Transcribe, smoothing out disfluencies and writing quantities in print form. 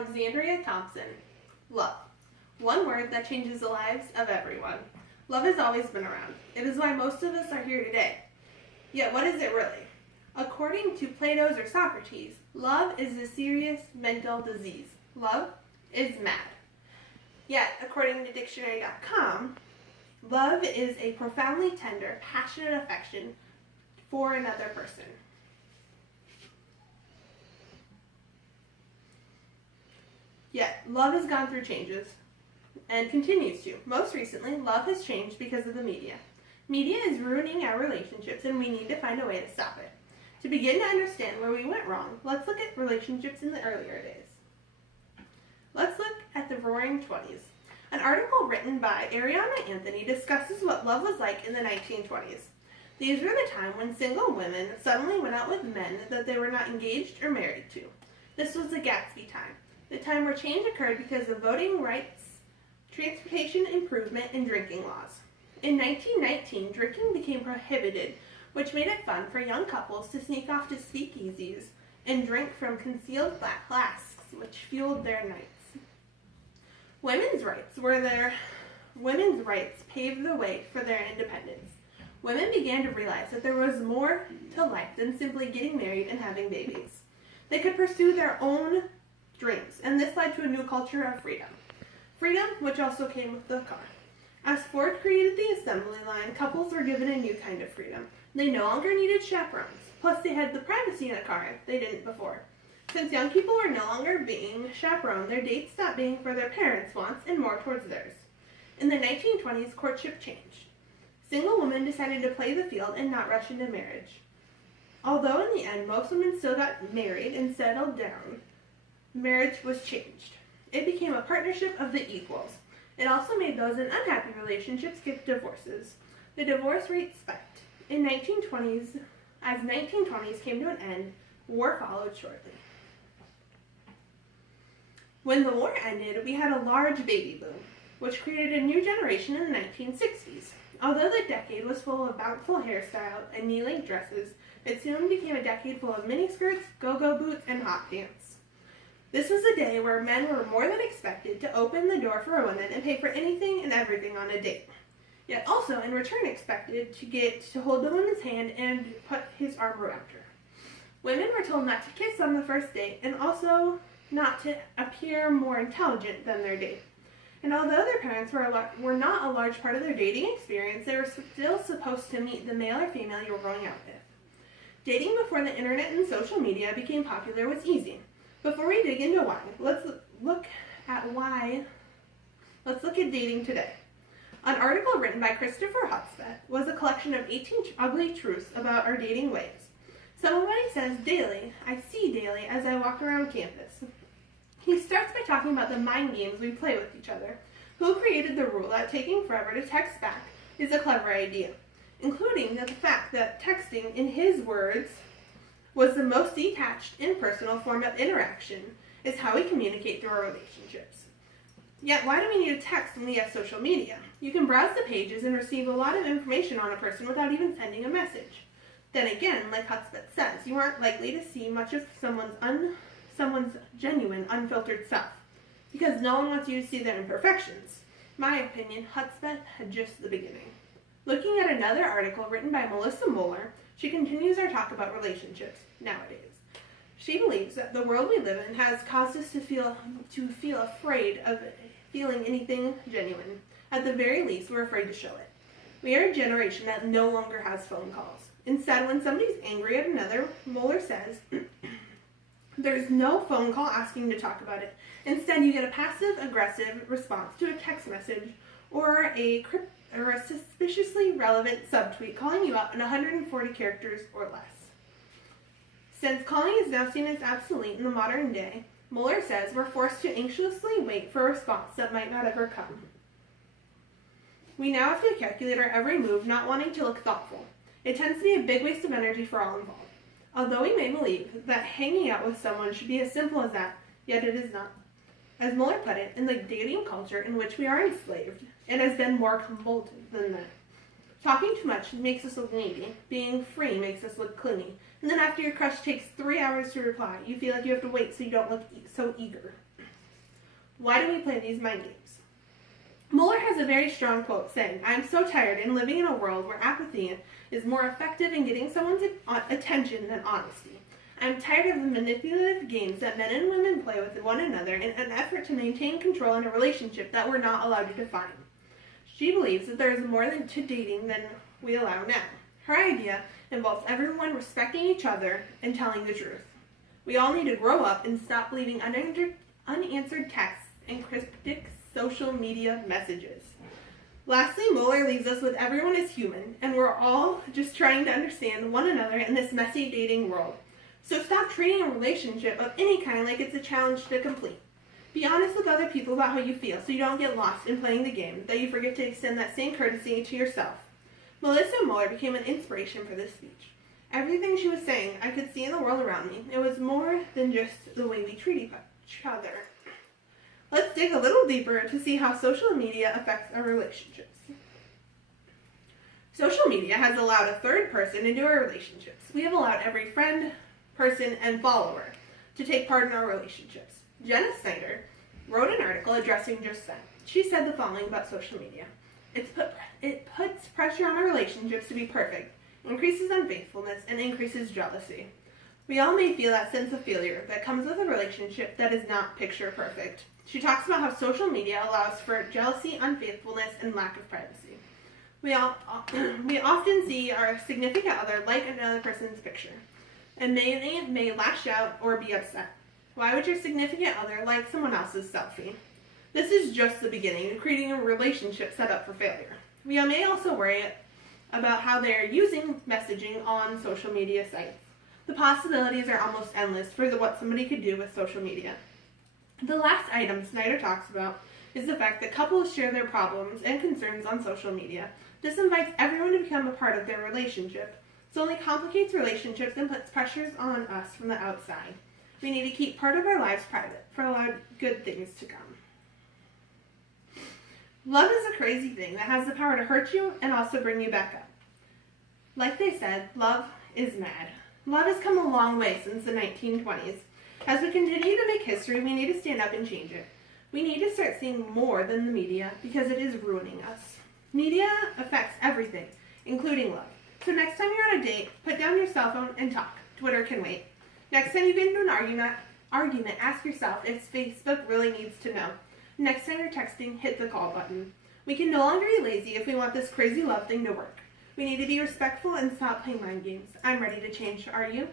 Alexandria Thompson. Love. One word that changes the lives of everyone. Love has always been around. It is why most of us are here today. Yet what is it really? According to Plato's or Socrates, love is a serious mental disease. Love is mad. Yet, according to dictionary.com, love is a profoundly tender, passionate affection for another person. Yet, love has gone through changes and continues to. Most recently, love has changed because of the media. Media is ruining our relationships and we need to find a way to stop it. To begin to understand where we went wrong, let's look at relationships in the earlier days. Let's look at the Roaring Twenties. An article written by Ariana Anthony discusses what love was like in the 1920s. These were the time when single women suddenly went out with men that they were not engaged or married to. This was the Gatsby time, the time where change occurred because of voting rights, transportation improvement, and drinking laws. In 1919, drinking became prohibited, which made it fun for young couples to sneak off to speakeasies and drink from concealed black flasks, which fueled their nights. Women's rights paved the way for their independence. Women began to realize that there was more to life than simply getting married and having babies. They could pursue their own dreams, and this led to a new culture of freedom. Freedom, which also came with the car. As Ford created the assembly line, couples were given a new kind of freedom. They no longer needed chaperones. Plus, they had the privacy in a car they didn't before. Since young people were no longer being chaperoned, their dates stopped being for their parents' wants and more towards theirs. In the 1920s, courtship changed. Single women decided to play the field and not rush into marriage. Although in the end, most women still got married and settled down, marriage was changed. It became a partnership of the equals. It also made those in unhappy relationships get divorces. The divorce rate spiked. As 1920s came to an end, war followed shortly. When the war ended, we had a large baby boom, which created a new generation in the 1960s. Although the decade was full of bountiful hairstyles and knee-length dresses, it soon became a decade full of miniskirts, go-go boots, and hot pants. This was a day where men were more than expected to open the door for a woman and pay for anything and everything on a date. Yet also, in return, expected to get to hold the woman's hand and put his arm around her. Women were told not to kiss on the first date and also not to appear more intelligent than their date. And although their parents were not a large part of their dating experience, they were still supposed to meet the male or female you were going out with. Dating before the internet and social media became popular was easy. Before we dig into why, let's look at dating today. An article written by Christopher Hutspeth was a collection of 18 ugly truths about our dating ways. Somebody says I see daily as I walk around campus. He starts by talking about the mind games we play with each other. Who created the rule that taking forever to text back is a clever idea, including the fact that texting, in his words, was the most detached, impersonal form of interaction, is how we communicate through our relationships. Yet, why do we need to text when we have social media? You can browse the pages and receive a lot of information on a person without even sending a message. Then again, like Hutspeth says, you aren't likely to see much of someone's genuine, unfiltered self, because no one wants you to see their imperfections. In my opinion, Hutspeth had just the beginning. Looking at another article written by Melissa Moeller, she continues our talk about relationships nowadays. She believes that the world we live in has caused us to feel afraid of feeling anything genuine. At the very least, we're afraid to show it. We are a generation that no longer has phone calls. Instead, when somebody's angry at another, Moeller says, there's no phone call asking to talk about it. Instead, you get a passive-aggressive response to a text message or a suspiciously relevant subtweet calling you out in 140 characters or less. Since calling is now seen as obsolete in the modern day, Moeller says we're forced to anxiously wait for a response that might not ever come. We now have to calculate our every move, not wanting to look thoughtful. It tends to be a big waste of energy for all involved. Although we may believe that hanging out with someone should be as simple as that, yet it is not. As Moeller put it, in the dating culture in which we are enslaved, it has been more convoluted than that. Talking too much makes us look needy. Being free makes us look clingy. And then after your crush takes 3 hours to reply, you feel like you have to wait so you don't look so eager. Why do we play these mind games? Mueller has a very strong quote saying, "I am so tired in living in a world where apathy is more effective in getting someone's attention than honesty. I am tired of the manipulative games that men and women play with one another in an effort to maintain control in a relationship that we're not allowed to define." She believes that there is more to dating than we allow now. Her idea involves everyone respecting each other and telling the truth. We all need to grow up and stop believing unanswered texts and cryptic social media messages. Lastly, Mueller leaves us with everyone is human, and we're all just trying to understand one another in this messy dating world. So stop treating a relationship of any kind like it's a challenge to complete. Be honest with other people about how you feel so you don't get lost in playing the game, that you forget to extend that same courtesy to yourself. Melissa Mueller became an inspiration for this speech. Everything she was saying, I could see in the world around me. It was more than just the way we treat each other. Let's dig a little deeper to see how social media affects our relationships. Social media has allowed a third person into our relationships. We have allowed every friend, person, and follower to take part in our relationships. Jenna Snyder wrote an article addressing just that. She said the following about social media. It puts pressure on our relationships to be perfect, increases unfaithfulness, and increases jealousy. We all may feel that sense of failure that comes with a relationship that is not picture perfect. She talks about how social media allows for jealousy, unfaithfulness, and lack of privacy. We often see our significant other like another person's picture, and they may lash out or be upset. Why would your significant other like someone else's selfie? This is just the beginning of creating a relationship set up for failure. We may also worry about how they are using messaging on social media sites. The possibilities are almost endless for what somebody could do with social media. The last item Snyder talks about is the fact that couples share their problems and concerns on social media. This invites everyone to become a part of their relationship. It only complicates relationships and puts pressures on us from the outside. We need to keep part of our lives private for allowed good things to come. Love is a crazy thing that has the power to hurt you and also bring you back up. Like they said, love is mad. Love has come a long way since the 1920s. As we continue to make history, we need to stand up and change it. We need to start seeing more than the media because it is ruining us. Media affects everything, including love. So next time you're on a date, put down your cell phone and talk. Twitter can wait. Next time you get into an argument, ask yourself if Facebook really needs to know. Next time you're texting, hit the call button. We can no longer be lazy if we want this crazy love thing to work. We need to be respectful and stop playing mind games. I'm ready to change. Are you?